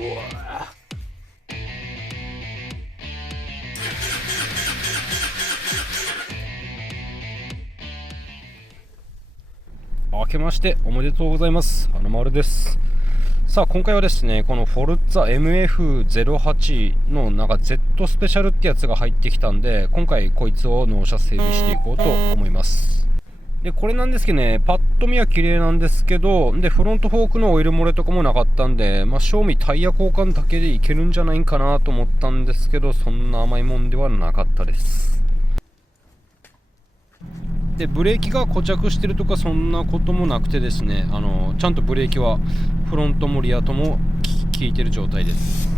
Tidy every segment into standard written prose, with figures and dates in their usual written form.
明けましておめでとうございます。花丸です。さあ今回はですね、このフォルツァ MF08 のなんか Z スペシャルってやつが入ってきたんで、今回こいつを納車整備していこうと思います。でこれなんですけどね、パッと見は綺麗なんですけど、でフロントフォークのオイル漏れとかもなかったんで、正味タイヤ交換だけでいけるんじゃないかなと思ったんですけど、そんな甘いもんではなかったです。でブレーキが固着してるとかそんなこともなくてですね、ちゃんとブレーキはフロントもリアとも効いてる状態です。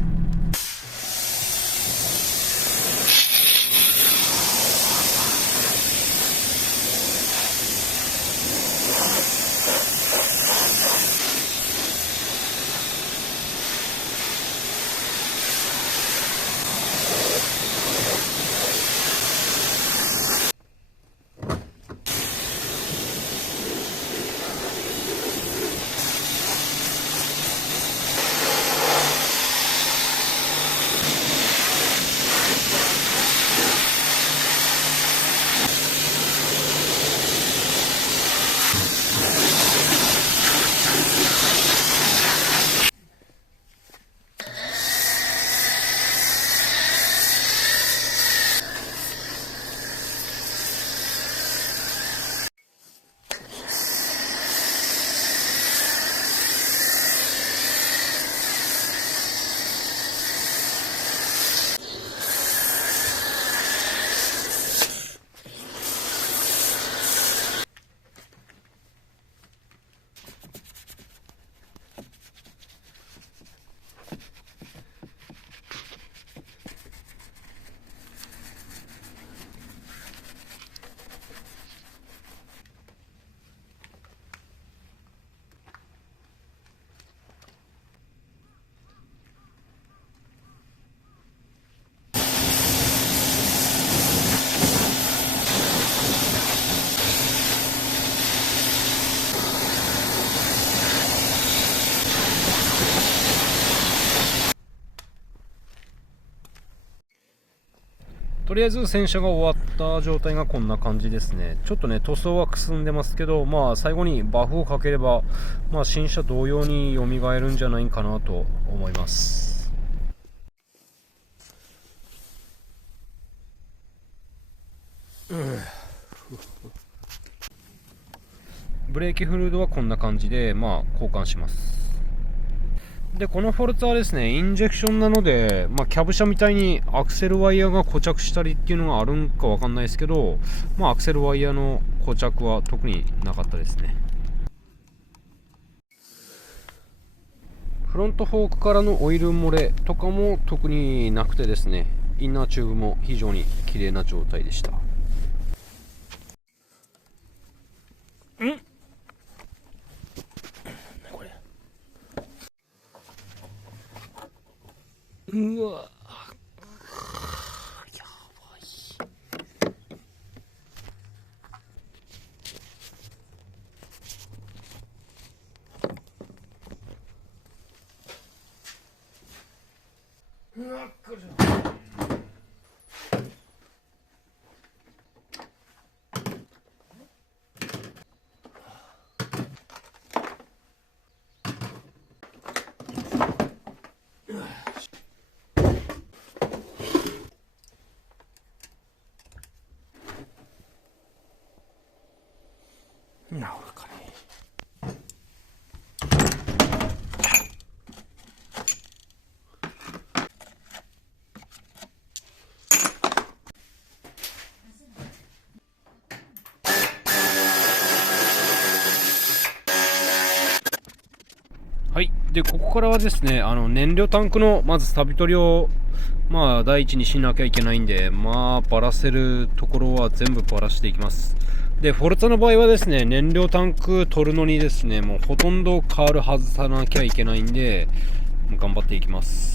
とりあえず洗車が終わった状態がこんな感じですね。ちょっとね塗装はくすんでますけど、最後にバフをかければ、新車同様に蘇るんじゃないかなと思います。ブレーキフルードはこんな感じで交換します。でこのフォルツァはですねインジェクションなので、キャブ車みたいにアクセルワイヤーが固着したりっていうのがあるんかわかんないですけど、アクセルワイヤーの固着は特になかったですね。フロントフォークからのオイル漏れとかも特になくてですね、インナーチューブも非常に綺麗な状態でした。これうわ治るかね。はい。で、ここからはですね、燃料タンクの、まずサビ取りを、第一にしなきゃいけないんで、バラせるところは全部バラしていきます。で、フォルツァの場合はですね、燃料タンク取るのにですね、もうほとんどカール外さなきゃいけないんで、頑張っていきます。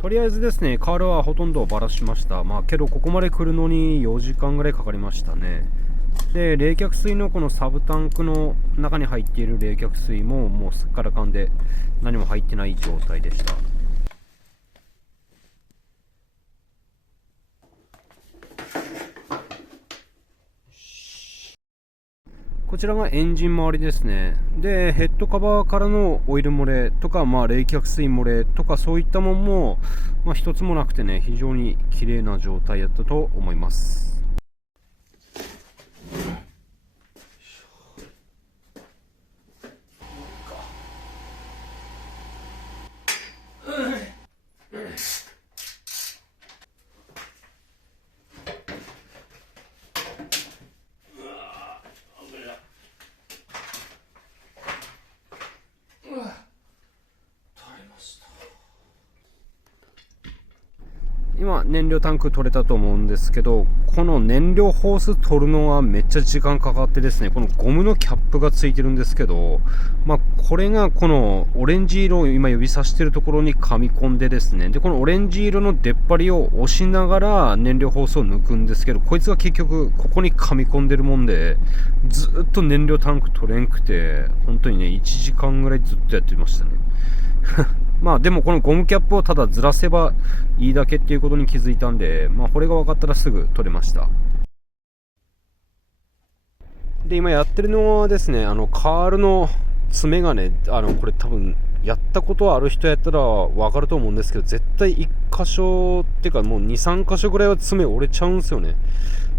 とりあえずですね、カールはほとんどバラしました。まあけどここまで来るのに4時間ぐらいかかりましたね。で、冷却水のこのサブタンクの中に入っている冷却水ももうすっからかんで何も入ってない状態でした。こちらがエンジン周りですね。で、ヘッドカバーからのオイル漏れとか、まあ、冷却水漏れとか、そういったもんも、まあ、一つもなくてね、非常に綺麗な状態だったと思います。今燃料タンク取れたと思うんですけど、この燃料ホース取るのはめっちゃ時間かかってですね、このゴムのキャップがついてるんですけど、まあ、これがこのオレンジ色を今指さしてるところに噛み込んでですね、でこのオレンジ色の出っ張りを押しながら燃料ホースを抜くんですけど、こいつが結局ここに噛み込んでるもんで、ずっと燃料タンク取れんくて、本当にね1時間ぐらいずっとやってましたね。まあでもこのゴムキャップをただずらせばいいだけっていうことに気づいたんで、まあこれが分かったらすぐ取れました。で、今やってるのはですね、カールの爪がね、これ多分やったことある人やったら分かると思うんですけど、絶対1箇所っていうかもう2、3箇所ぐらいは爪折れちゃうんですよね。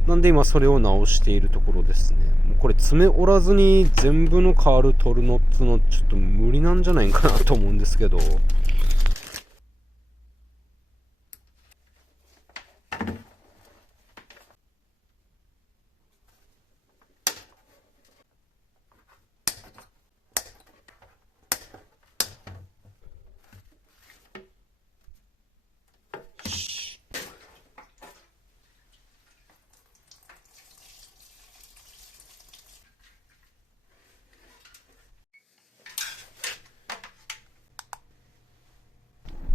なんで今それを直しているところですね。もうこれ爪折らずに全部のカール取るのってのちょっと無理なんじゃないかなと思うんですけど。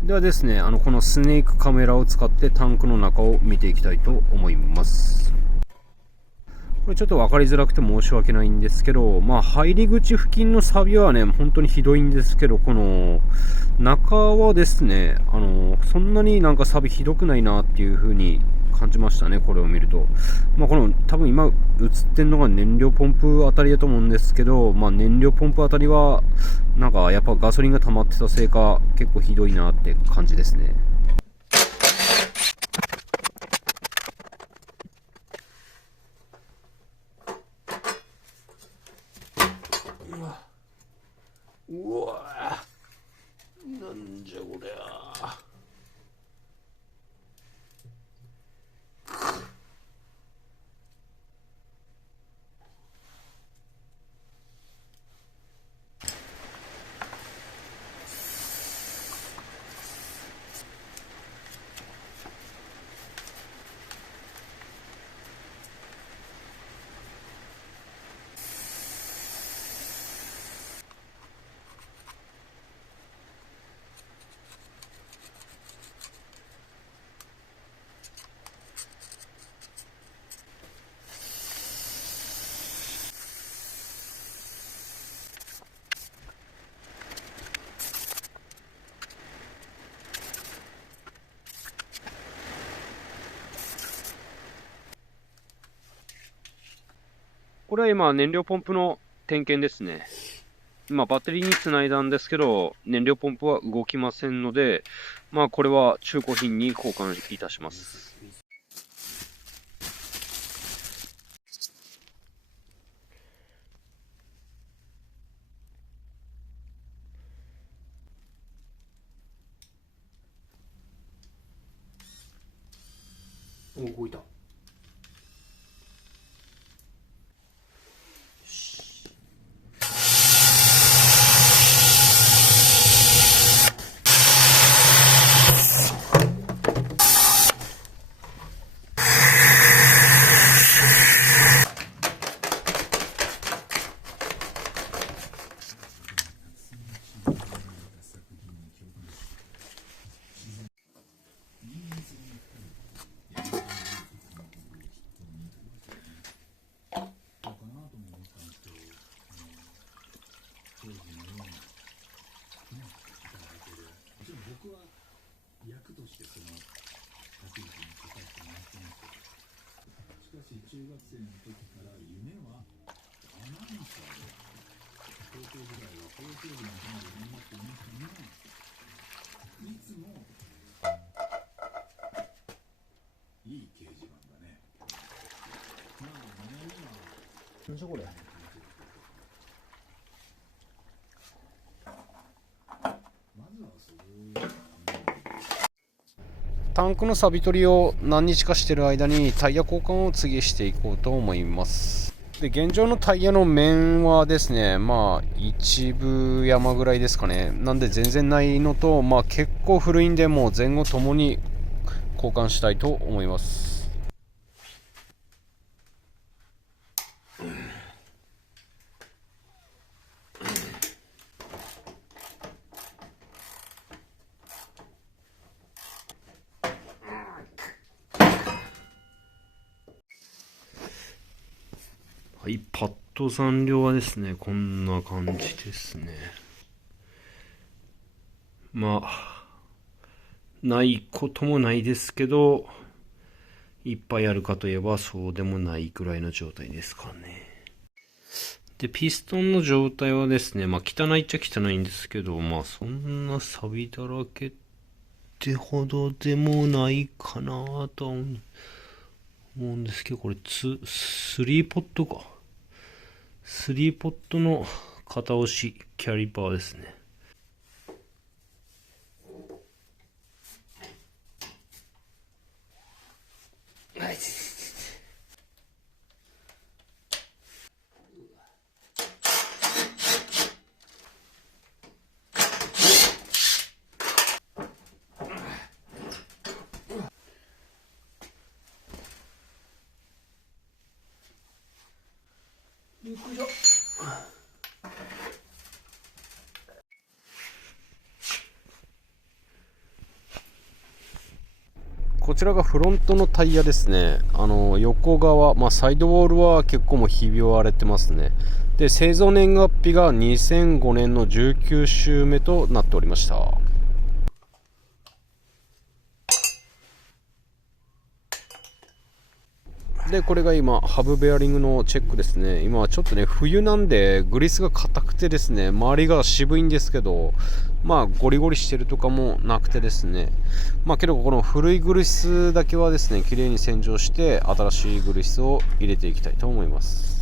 ではですね、このスネークカメラを使ってタンクの中を見ていきたいと思います。これちょっと分かりづらくて申し訳ないんですけど、まあ入り口付近の錆はね、本当にひどいんですけど、この中はですね、そんなになんか錆ひどくないなっていう風に感じましたね、これを見ると。まあこの多分今映ってるのが燃料ポンプあたりだと思うんですけど、まあ燃料ポンプあたりはなんかやっぱガソリンが溜まってたせいか結構ひどいなって感じですね。うわぁ、なんじゃこりゃ。これは今燃料ポンプの点検ですね。今バッテリーにつないだんですけど、燃料ポンプは動きませんので、まあこれは中古品に交換いたします。お、動いた。当時のような、ね、いただける。もちろん僕は役としてその立ち位置に立たせてもらってますけど、しかし中学生の時から夢はアナウンサーで、高校時代は放送部の方で頑張っていましたが、いつもいい掲示板だね。まあ悩みは何でしょこれ。まずはそういうタンクの錆び取りを何日かしてる間にタイヤ交換を次していこうと思います。で、現状のタイヤの面はですね、まあ一部山ぐらいですかね。なんで全然ないのと、まあ結構古いんで、もう前後ともに交換したいと思います。はい、パッド残量はですね、こんな感じですね。まあ、ないこともないですけど、いっぱいあるかといえばそうでもないくらいの状態ですかね。で、ピストンの状態はですね、まあ汚いっちゃ汚いんですけど、まあそんな錆びだらけってほどでもないかなと思うんですけど、これ3ポットか。3ポットの片押しキャリパーですね。はい。よいしょ。こちらがフロントのタイヤですね。横側、まあ、サイドウォールは結構もうひび割れてますね。で、製造年月日が2005年の19週目となっておりました。で、これが今、ハブベアリングのチェックですね。今はちょっとね、冬なんで、グリスが硬くてですね、周りが渋いんですけど、まあ、ゴリゴリしてるとかもなくてですね、まあ、けど、この古いグリスだけはですね、綺麗に洗浄して、新しいグリスを入れていきたいと思います。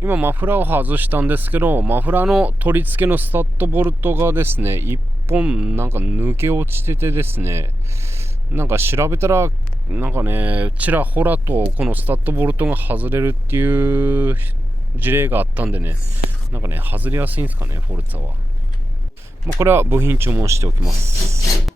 今マフラーを外したんですけど、マフラーの取り付けのスタッドボルトがですね、1本なんか抜け落ちててですね、なんか調べたらなんかね、ちらほらとこのスタッドボルトが外れるっていう事例があったんでね、なんかね、外れやすいんですかね、フォルツァは。これは部品注文しておきます。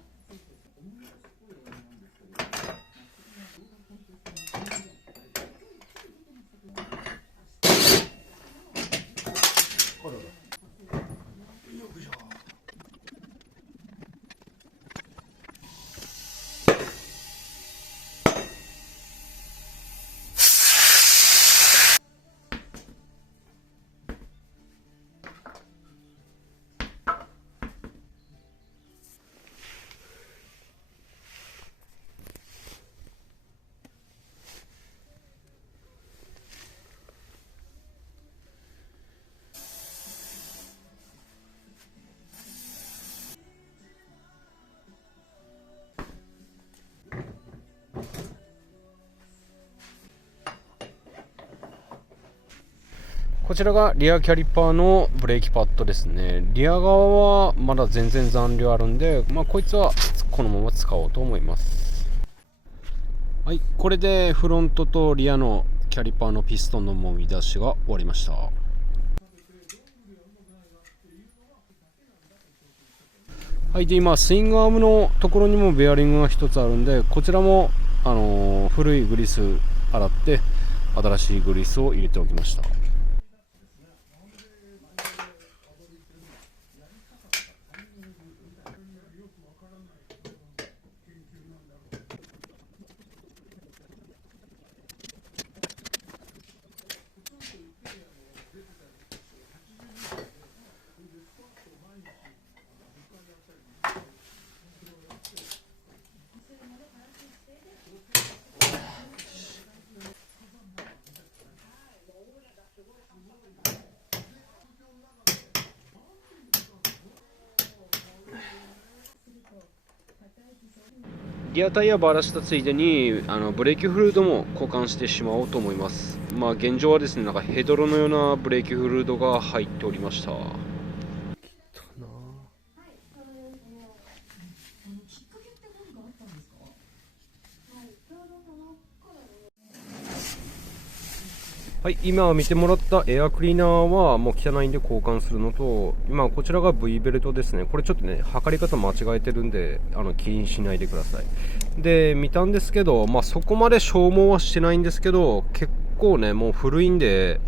こちらがリアキャリパーのブレーキパッドですね。リア側はまだ全然残量あるんで、こいつはこのまま使おうと思います。はい、これでフロントとリアのキャリパーのピストンのもみ出しが終わりました。はい、で今スイングアームのところにもベアリングが1つあるんで、こちらも、古いグリス洗って新しいグリスを入れておきました。リアタイヤバラしたついでにブレーキフルードも交換してしまおうと思います。現状はですね、なんかヘドロのようなブレーキフルードが入っておりました。はい、今見てもらったエアクリーナーはもう汚いんで交換するのと、今こちらが V ベルトですね。これちょっとね、測り方間違えてるんで気にしないでください。で見たんですけど、そこまで消耗はしてないんですけど、結構ねもう古いんで、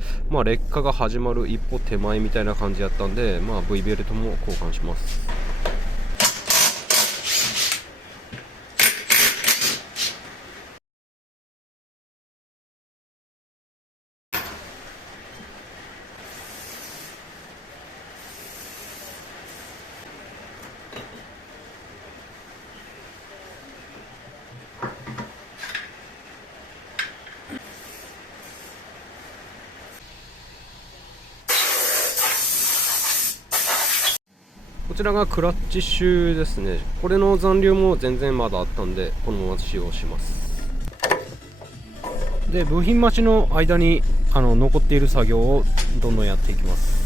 劣化が始まる一歩手前みたいな感じやったんで、V ベルトも交換します。こちらがクラッチシューですね。これの残量も全然まだあったんで、このまま使用します。で部品待ちの間に残っている作業をどんどんやっていきます。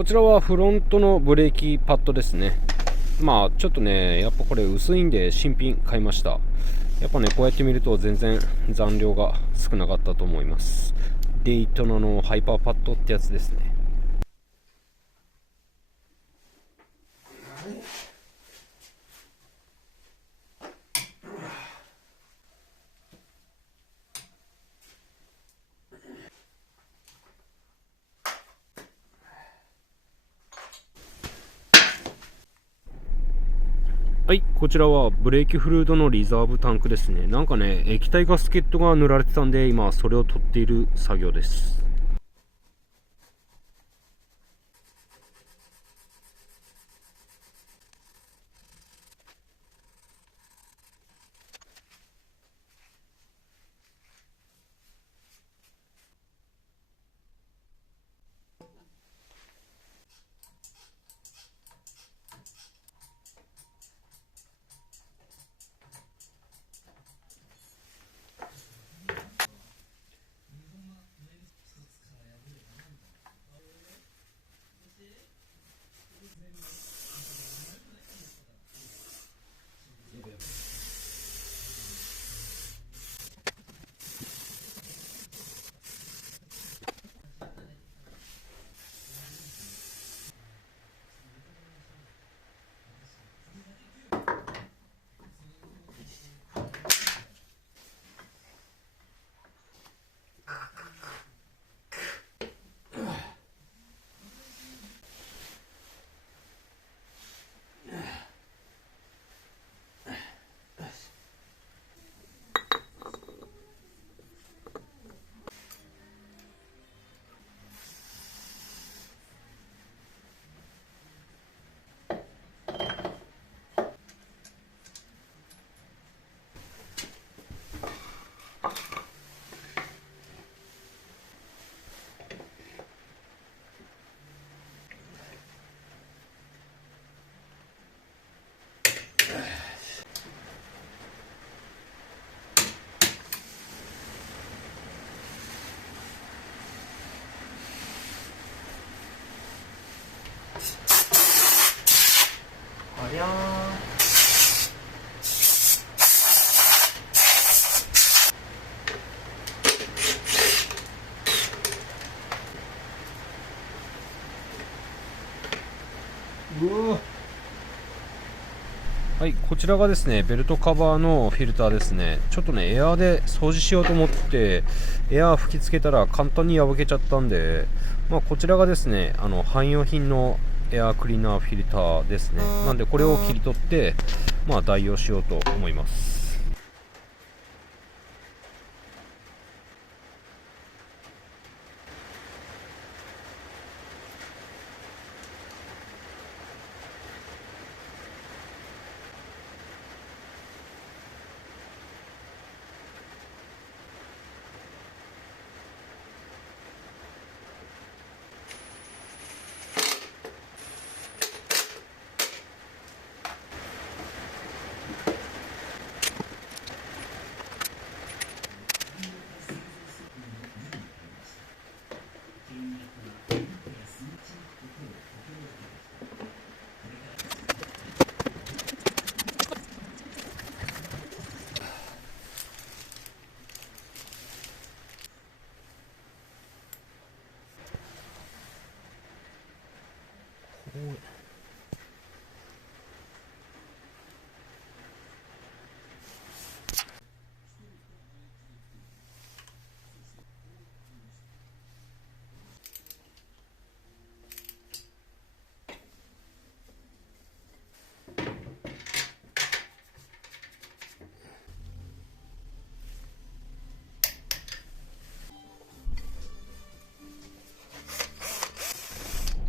こちらはフロントのブレーキパッドですね。まあちょっとね、やっぱこれ薄いんで新品買いました。やっぱね、こうやって見ると全然残量が少なかったと思います。デイトナのハイパーパッドってやつですね。はい、こちらはブレーキフルードのリザーブタンクですね。なんかね、液体ガスケットが塗られてたんで、今それを取っている作業です。ありゃー。はい、こちらがですね、ベルトカバーのフィルターですね。ちょっとね、エアーで掃除しようと思って、エアー吹きつけたら簡単に破けちゃったんで、まあ、こちらがですね、汎用品のエアークリーナーフィルターですね。なんで、これを切り取って、まあ、代用しようと思います。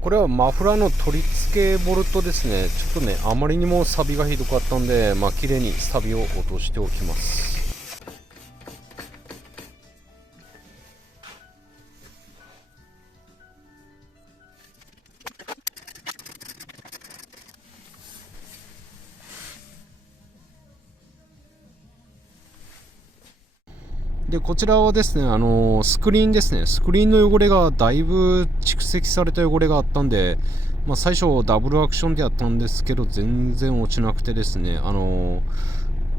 これはマフラーの取り付けボルトですね。ちょっとね、あまりにも錆がひどかったんで、まあ、綺麗に錆を落としておきます。で、こちらはですね、スクリーンですね。スクリーンの汚れがだいぶ蓄積された汚れがあったんで、最初ダブルアクションでやったんですけど全然落ちなくてですね、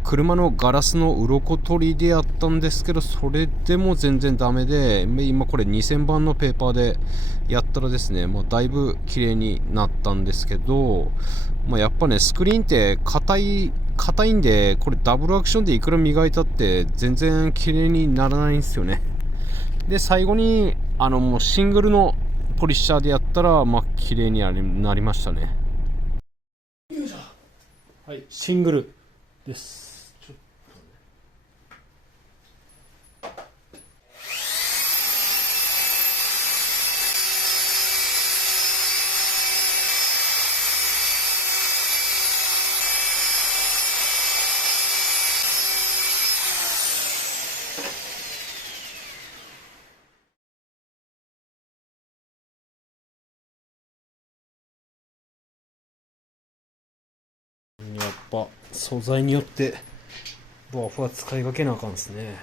車のガラスの鱗取りでやったんですけど、それでも全然ダメで、今これ2000番のペーパーでやったらですね、だいぶ綺麗になったんですけど、やっぱね、スクリーンって硬いんで、これダブルアクションでいくら磨いたって全然綺麗にならないんですよね。で、最後にもうシングルのポリッシャーでやったら綺麗になりましたね。はい、シングルです。やっぱ素材によってバフは使い分けなあかんですね。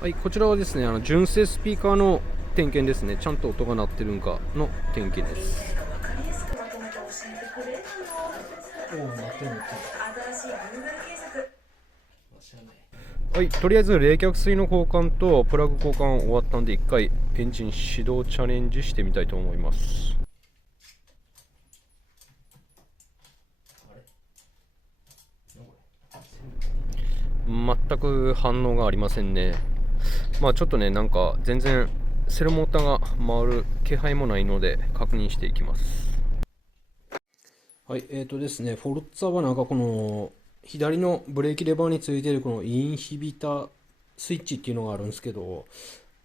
はい、こちらはですね、純正スピーカーの点検ですね。ちゃんと音が鳴ってるんかの点検です。はい、とりあえず冷却水の交換とプラグ交換終わったんで、一回エンジン始動チャレンジしてみたいと思います。全く反応がありませんね。ちょっとね、なんか全然セルモーターが回る気配もないので確認していきます。はい、ですね、フォルツァはなんかこの左のブレーキレバーについてるこのインヒビタースイッチっていうのがあるんですけど、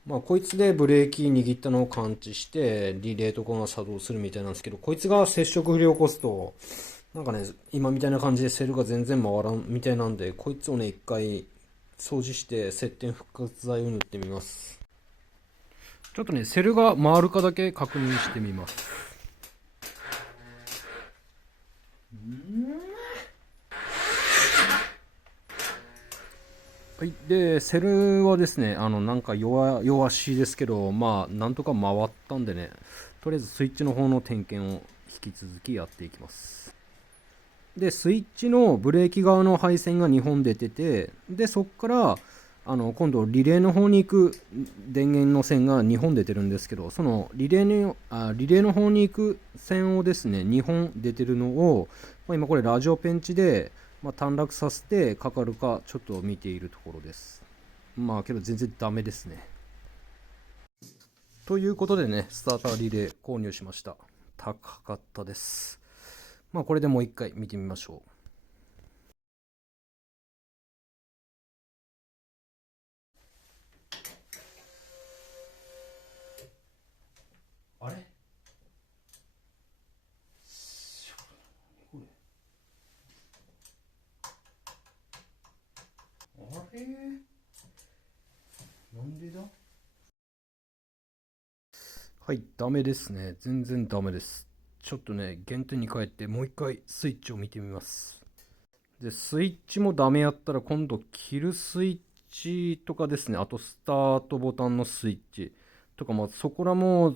こいつでブレーキ握ったのを感知してリレーとかが作動するみたいなんですけど、こいつが接触不良を起こすとなんかね、今みたいな感じでセルが全然回らんみたいなんで、こいつをね、一回掃除して接点復活剤を塗ってみます。ちょっとね、セルが回るかだけ確認してみます。はい、でセルはですね、なんか弱しいですけど、なんとか回ったんでね、とりあえずスイッチの方の点検を引き続きやっていきます。でスイッチのブレーキ側の配線が2本出てて、でそこから今度リレーの方に行く電源の線が2本出てるんですけど、そのリレーの方に行く線をですね2本出てるのを、今これラジオペンチで短絡させてかかるかちょっと見ているところです。けど全然ダメですね。ということでね、スターターリレー購入しました。高かったです。これでもう一回見てみましょう。あれあれなんでだ。はい、ダメですね。全然ダメです。ちょっとね、原点に帰ってもう一回スイッチを見てみます。で、スイッチもダメやったら今度キルスイッチとかですね、あとスタートボタンのスイッチとか、そこらも、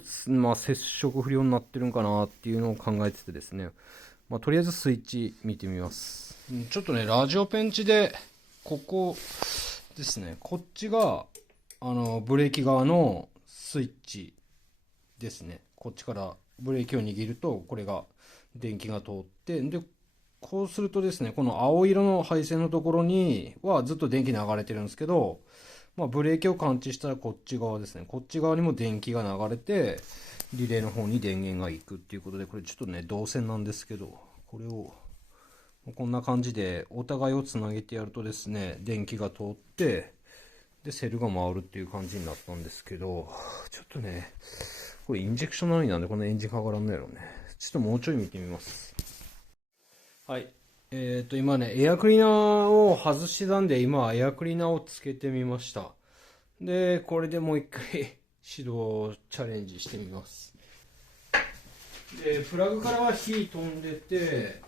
接触不良になってるんかなっていうのを考えててですね、とりあえずスイッチ見てみます。ちょっとね、ラジオペンチで、ここですね、こっちが、ブレーキ側のスイッチですね。こっちからブレーキを握ると、これが電気が通って、で、こうするとですね、この青色の配線のところにはずっと電気流れてるんですけど、ブレーキを感知したらこっち側ですね。こっち側にも電気が流れて、リレーの方に電源が行くっていうことで、これちょっとね、導線なんですけど、これを、こんな感じでお互いをつなげてやるとですね、電気が通って、で、セルが回るっていう感じになったんですけど、ちょっとね、これインジェクションなのになんでこんなエンジンかからんのやろうね。ちょっともうちょい見てみます。はい。今ね、エアクリーナーを外してたんで、今はエアクリーナーをつけてみました。で、これでもう一回始動チャレンジしてみます。で、プラグからは火飛んでて、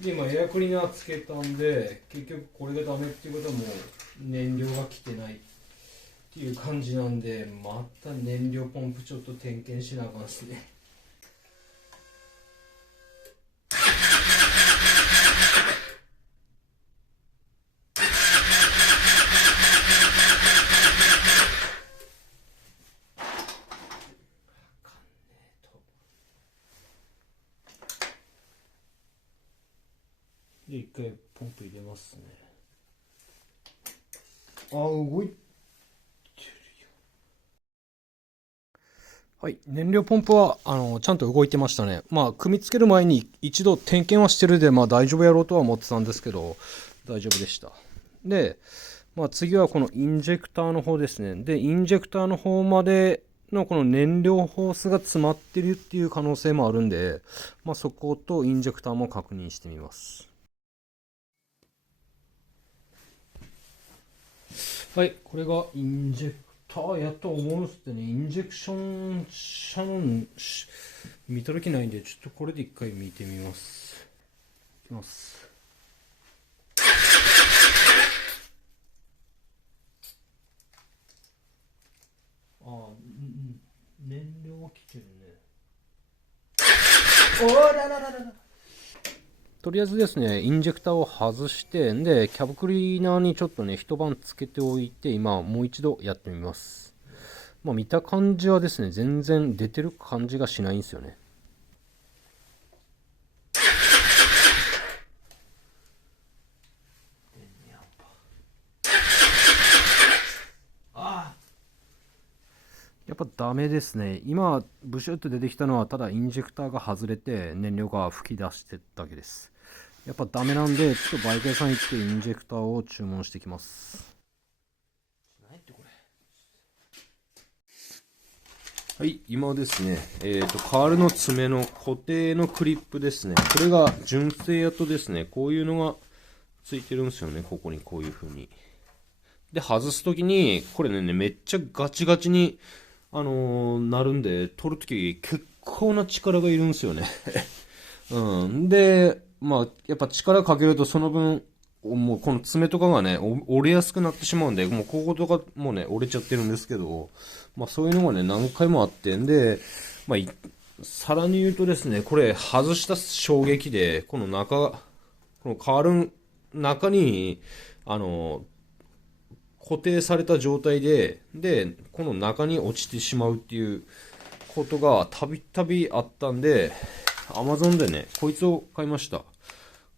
で、今エアクリーナーつけたんで、結局これがダメっていうことはもう燃料が来てないっていう感じなんで、また燃料ポンプちょっと点検しなあかんですね。で、一回ポンプ入れますね。動いてるよ。はい、燃料ポンプはちゃんと動いてましたね。まあ、組み付ける前に一度点検はしてるで、まあ大丈夫やろうとは思ってたんですけど、大丈夫でした。で、まあ、次はこのインジェクターの方ですね。で、インジェクターの方までのこの燃料ホースが詰まってるっていう可能性もあるんで、まあ、そことインジェクターも確認してみます。はい、これがインジェクターやと思うんですってね。インジェクションシャノン見たときないんで、ちょっとこれで一回見てみます。いきます。燃料は来てるね。おららららら。とりあえずですね、インジェクターを外して、で、キャブクリーナーにちょっとね、一晩つけておいて、今、もう一度やってみます。まあ、見た感じはですね、全然出てる感じがしないんですよね。やっぱダメですね。今、ブシュッと出てきたのは、ただインジェクターが外れて、燃料が吹き出してっただけです。やっぱダメなんで、ちょっとバイク屋さん行ってインジェクターを注文してきます。はい、今ですね、カールの爪の固定のクリップですね。これが純正やとですね、こういうのがついてるんですよね。ここにこういう風に。で、外すときに、これね、めっちゃガチガチに、なるんで、取るとき結構な力がいるんですよね。うん。で、まあ、やっぱ力かけるとその分、もうこの爪とかがね、折れやすくなってしまうんで、もうこことかもね、折れちゃってるんですけど、まあそういうのがね、何回もあってんで、まあ、さらに言うとですね、これ外した衝撃で、この中、このカールの中に、あの、固定された状態で、この中に落ちてしまうっていうことがたびたびあったんで、Amazon でね、こいつを買いました。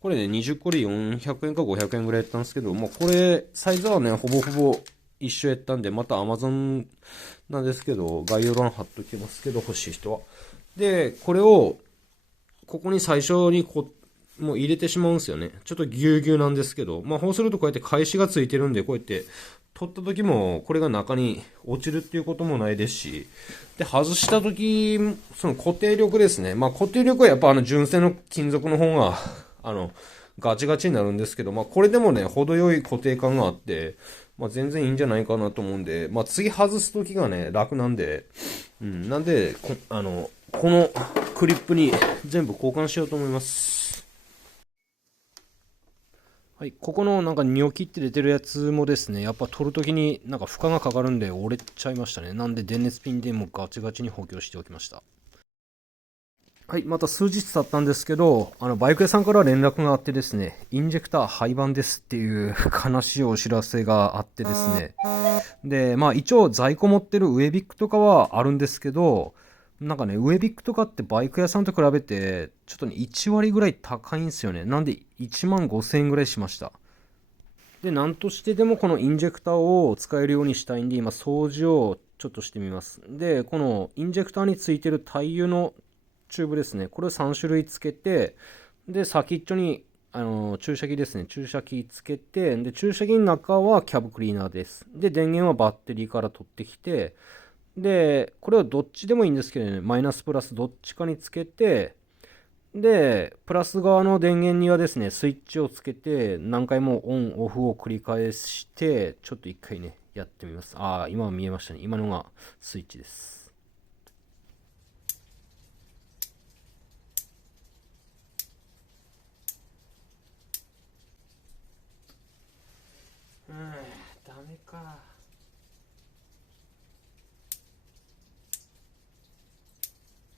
これね、20個で400円か500円ぐらいやったんですけど、もうこれ、サイズはね、ほぼほぼ一緒やったんで、また Amazon なんですけど、概要欄貼っときますけど、欲しい人は。で、これを、ここに最初にもう入れてしまうんですよね。ちょっとぎゅうぎゅうなんですけど、まあ、こうするとこうやって返しがついてるんで、こうやって取った時も、これが中に落ちるっていうこともないですし、で、外した時、その固定力ですね。まあ、固定力はやっぱ純正の金属の方が、ガチガチになるんですけど、まあ、これでもね、程よい固定感があって、まあ、全然いいんじゃないかなと思うんで、まあ、次外す時がね、楽なんで、なんで、このクリップに全部交換しようと思います。はい、ここのなんかニョキって出てるやつもですね、やっぱ取るときになんか負荷がかかるんで折れちゃいましたね。なんで電熱ピンでもガチガチに補強しておきました。はい、また数日経ったんですけど、バイク屋さんから連絡があってですね、インジェクター廃盤ですっていう悲しいお知らせがあってですね。で、まあ一応在庫持ってるウェビックとかはあるんですけど、なんかね、ウェビックとかってバイク屋さんと比べて、ちょっとね、1割ぐらい高いんですよね。なんで1万5000円ぐらいしました。で、なんとしてでもこのインジェクターを使えるようにしたいんで、今掃除をちょっとしてみます。で、このインジェクターについてる対油のチューブですね。これを3種類つけて、で、先っちょに注射器ですね。注射器つけて、で、注射器の中はキャブクリーナーです。で、電源はバッテリーから取ってきて、で、これはどっちでもいいんですけどね、マイナスプラスどっちかにつけて、で、プラス側の電源にはですね、スイッチをつけて、何回もオン、オフを繰り返して、ちょっと一回ね、やってみます。ああ、今見えましたね。今のがスイッチです。ダメか。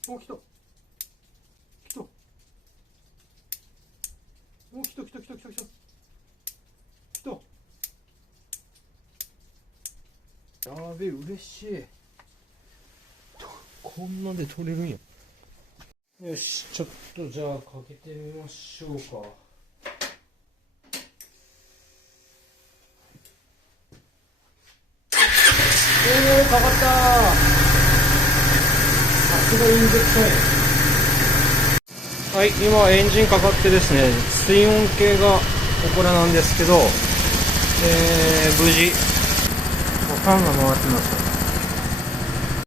お、来た。来た。お、来た来た来た来た来た。来た。やべえ、嬉しい。こんなんで取れるんや。よし、ちょっとじゃあかけてみましょうか。かかった。さすがインジェクション。はい、今エンジンかかってですね、水温計がこれなんですけど、無事ファンが回ってます。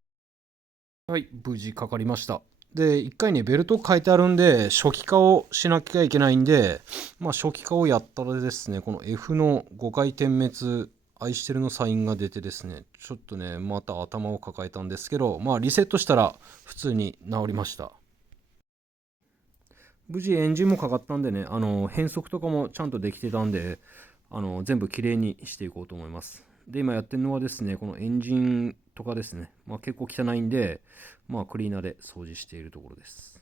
はい、無事かかりました。で、一回ね、ベルト変えてあるんで、初期化をしなきゃいけないんで、まあ、初期化をやったらですね、この F の5回点滅、愛してるのサインが出てですね、ちょっとね、また頭を抱えたんですけど、まあ、リセットしたら普通に治りました。無事エンジンもかかったんでね、変速とかもちゃんとできてたんで、全部きれいにしていこうと思います。で、今やってるのはですね、このエンジンとかですね、まあ、結構汚いんで、まあ、クリーナーで掃除しているところです。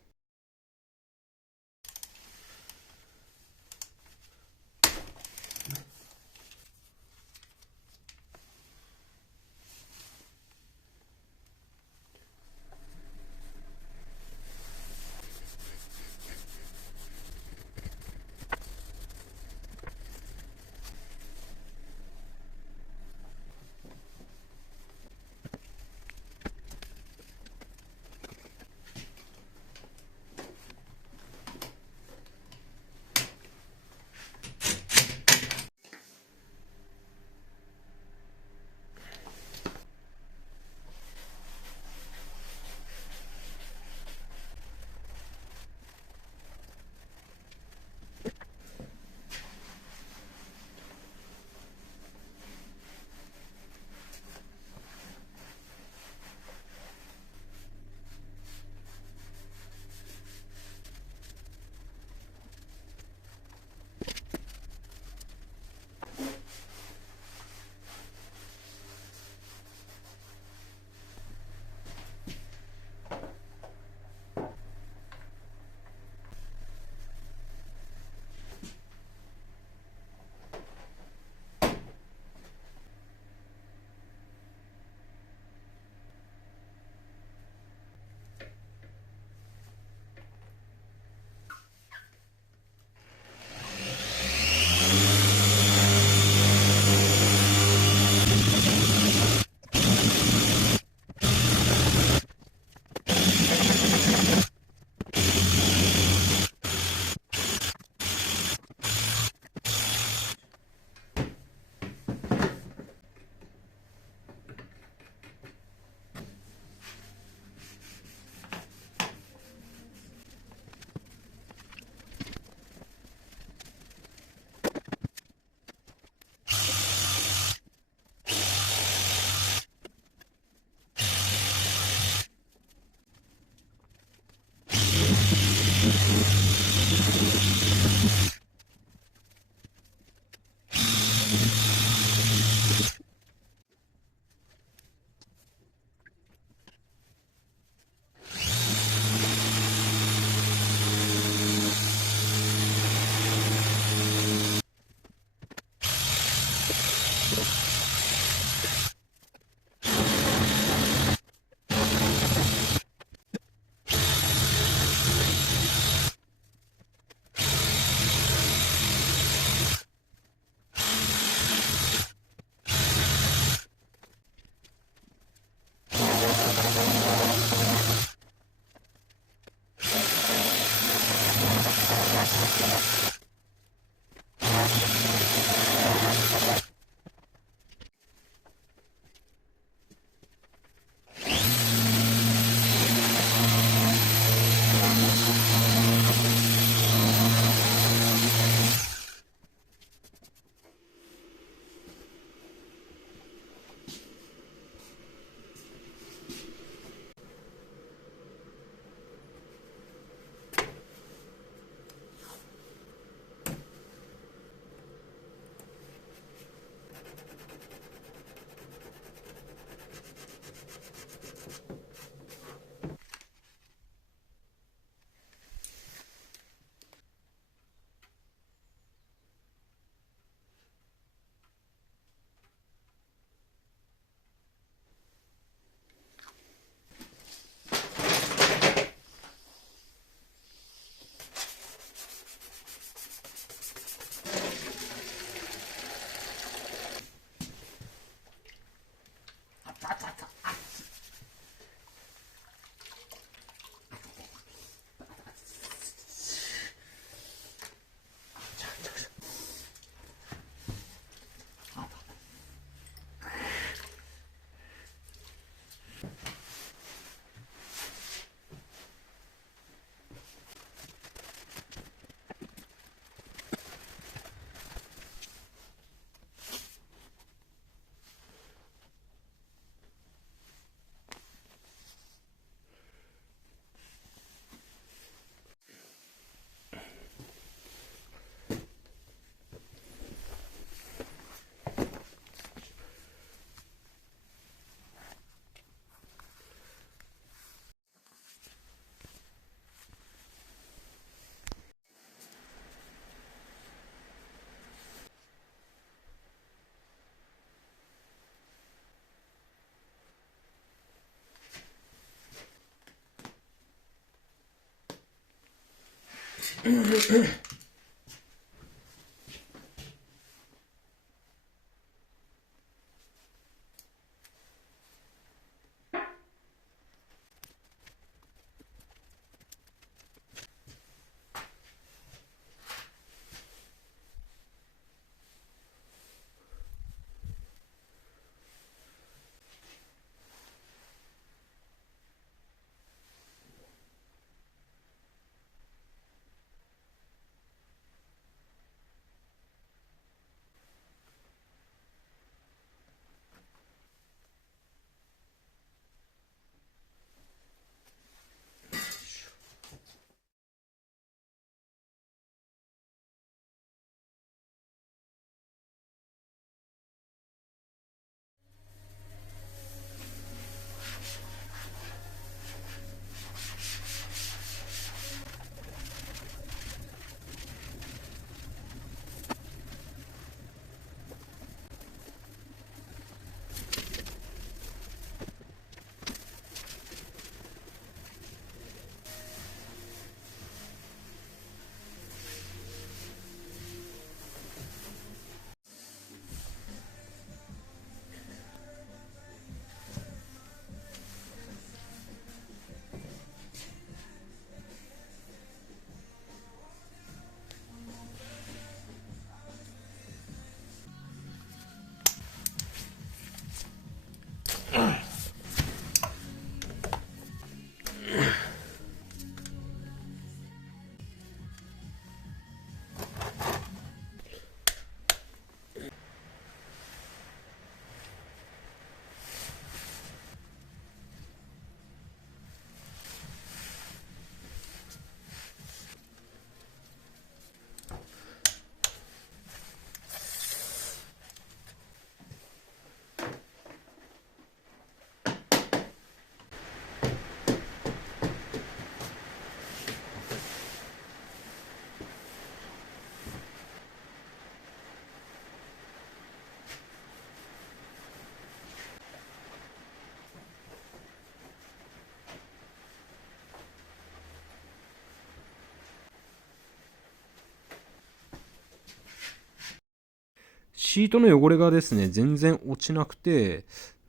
シートの汚れがですね、全然落ちなくて、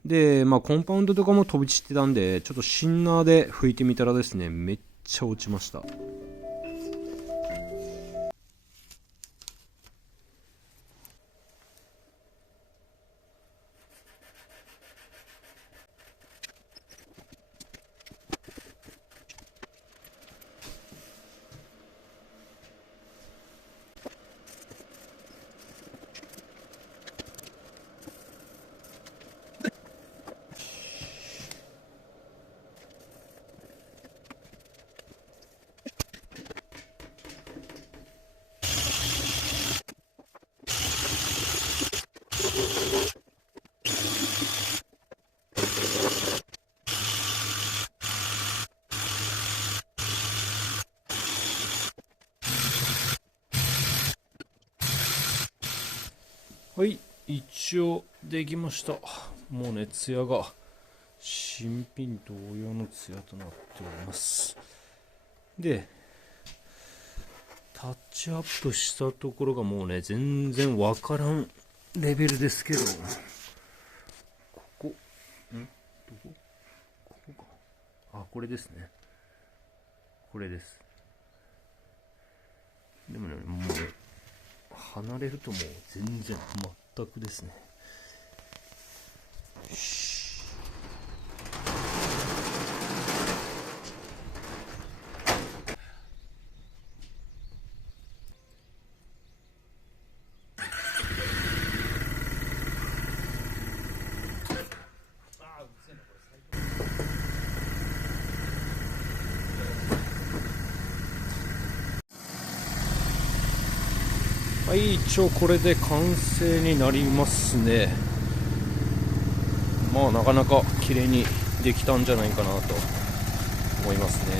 で、コンパウンドとかも飛び散ってたんで、ちょっとシンナーで拭いてみたらですね、めっちゃ落ちました。はい、一応できました。もうね、ツヤが新品同様のツヤとなっております。で、タッチアップしたところがもうね、全然わからんレベルですけど、ここ、どこ？ここか。あ、これですね。これです。でもね、もうね、離れるともう全然全くですね。はい、一応これで完成になりますね。まあなかなか綺麗にできたんじゃないかなと思いますね。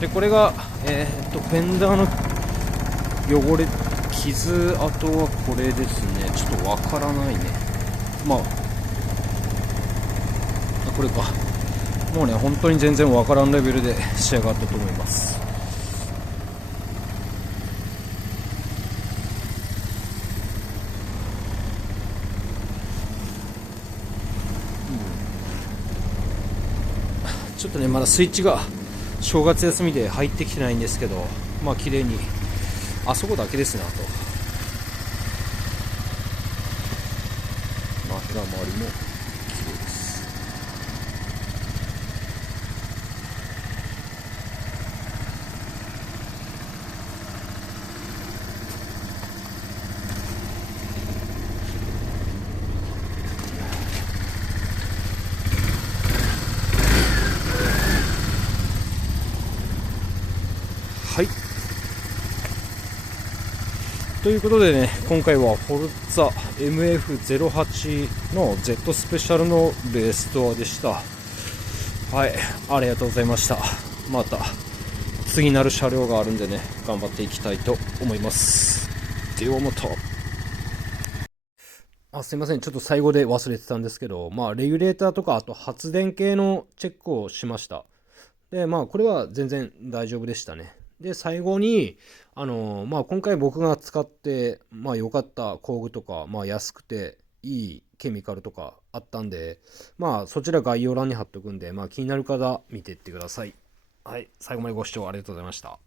でこれがフェンダーの汚れ傷跡はこれですね。ちょっとわからないね。まあこれか。もうね本当に全然わからんレベルで仕上がったと思います。ちょっとねまだスイッチが正月休みで入ってきてないんですけど、まあ綺麗にあそこだけですね。あとマフラー周りも綺麗です。はい、ということでね、今回はフォルツァ MF08 の Z スペシャルのレーストアでした。はい、ありがとうございました。また次なる車両があるんでね、頑張っていきたいと思います。ではまた。すいません、ちょっと最後で忘れてたんですけど、レギュレーターとかあと発電系のチェックをしました。でこれは全然大丈夫でしたね。で最後に今回僕が使って良かった工具とか、安くていいケミカルとかあったんで、そちら概要欄に貼っとくんで、気になる方見てってください。はい、最後までご視聴ありがとうございました。